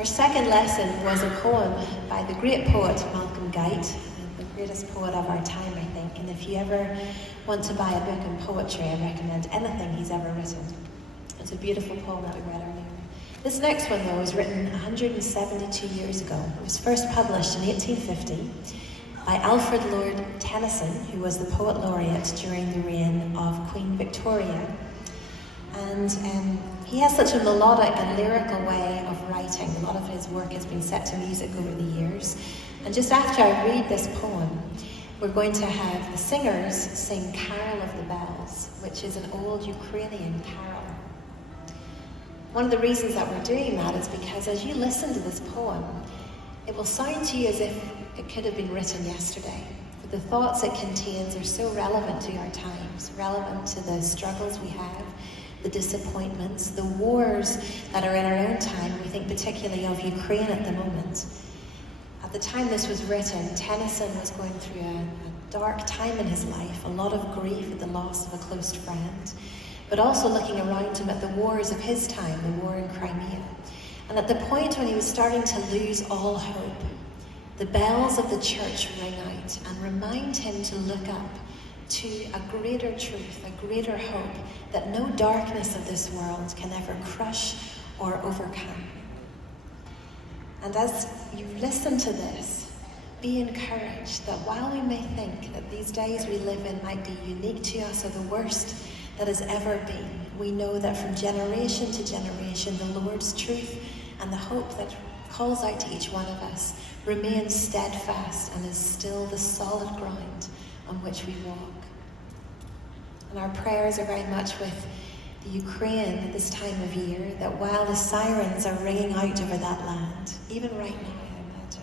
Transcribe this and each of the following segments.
Our second lesson was a poem by the great poet Malcolm Guite, the greatest poet of our time, I think. And if you ever want to buy a book in poetry, I recommend anything he's ever written. It's a beautiful poem that we read earlier. This next one, though, was written 172 years ago. It was first published in 1850 by Alfred Lord Tennyson, who was the poet laureate during the reign of Queen Victoria. And he has such a melodic and lyrical way of writing. A lot of his work has been set to music over the years. And just after I read this poem, we're going to have the singers sing Carol of the Bells, which is an old Ukrainian carol. One of the reasons that we're doing that is because as you listen to this poem, it will sound to you as if it could have been written yesterday. But the thoughts it contains are so relevant to our times, relevant to the struggles we have, the disappointments, the wars that are in our own time. We think particularly of Ukraine at the moment. At the time this was written, Tennyson was going through a dark time in his life, a lot of grief at the loss of a close friend, but also looking around him at the wars of his time, the war in Crimea. And at the point when he was starting to lose all hope, the bells of the church ring out and remind him to look up to a greater truth, a greater hope that no darkness of this world can ever crush or overcome. And as you listen to this, be encouraged that while we may think that these days we live in might be unique to us or the worst that has ever been, we know that from generation to generation, the Lord's truth and the hope that calls out to each one of us remains steadfast and is still the solid ground on which we walk. And our prayers are very much with the Ukraine at this time of year, that while the sirens are ringing out over that land, even right now, I imagine,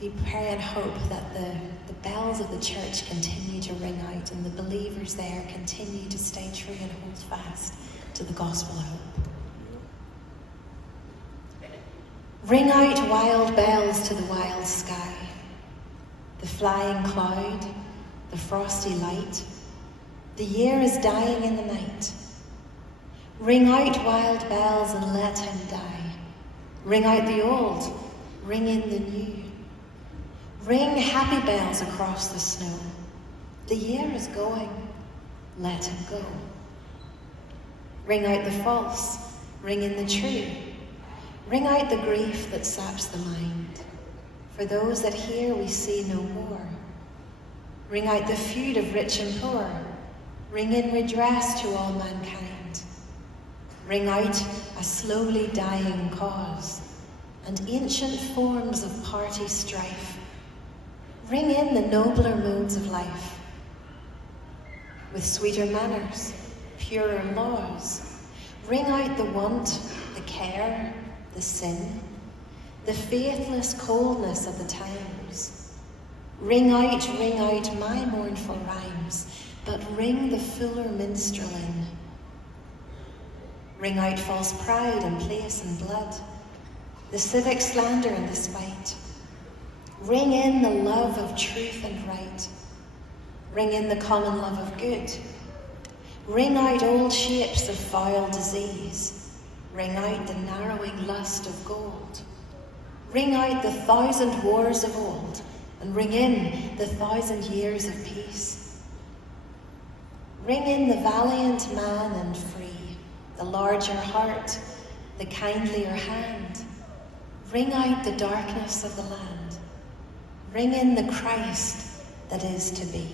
we pray and hope that the bells of the church continue to ring out and the believers there continue to stay true and hold fast to the gospel hope. Ring out wild bells to the wild sky, the flying cloud, the frosty light. The year is dying in the night. Ring out wild bells and let him die. Ring out the old, ring in the new. Ring happy bells across the snow. The year is going, let him go. Ring out the false, ring in the true. Ring out the grief that saps the mind. For those that hear we see no more. Ring out the feud of rich and poor. Ring in redress to all mankind. Ring out a slowly dying cause and ancient forms of party strife. Ring in the nobler modes of life with sweeter manners, purer laws. Ring out the want, the care, the sin, the faithless coldness of the times. Ring out my mournful rhymes, but ring the fuller minstrel in. Ring out false pride and place and blood, the civic slander and the spite. Ring in the love of truth and right. Ring in the common love of good. Ring out old shapes of foul disease. Ring out the narrowing lust of gold. Ring out the 1,000 wars of old, and ring in the 1,000 years of peace. Ring in the valiant man and free, the larger heart, the kindlier hand. Ring out the darkness of the land. Ring in the Christ that is to be.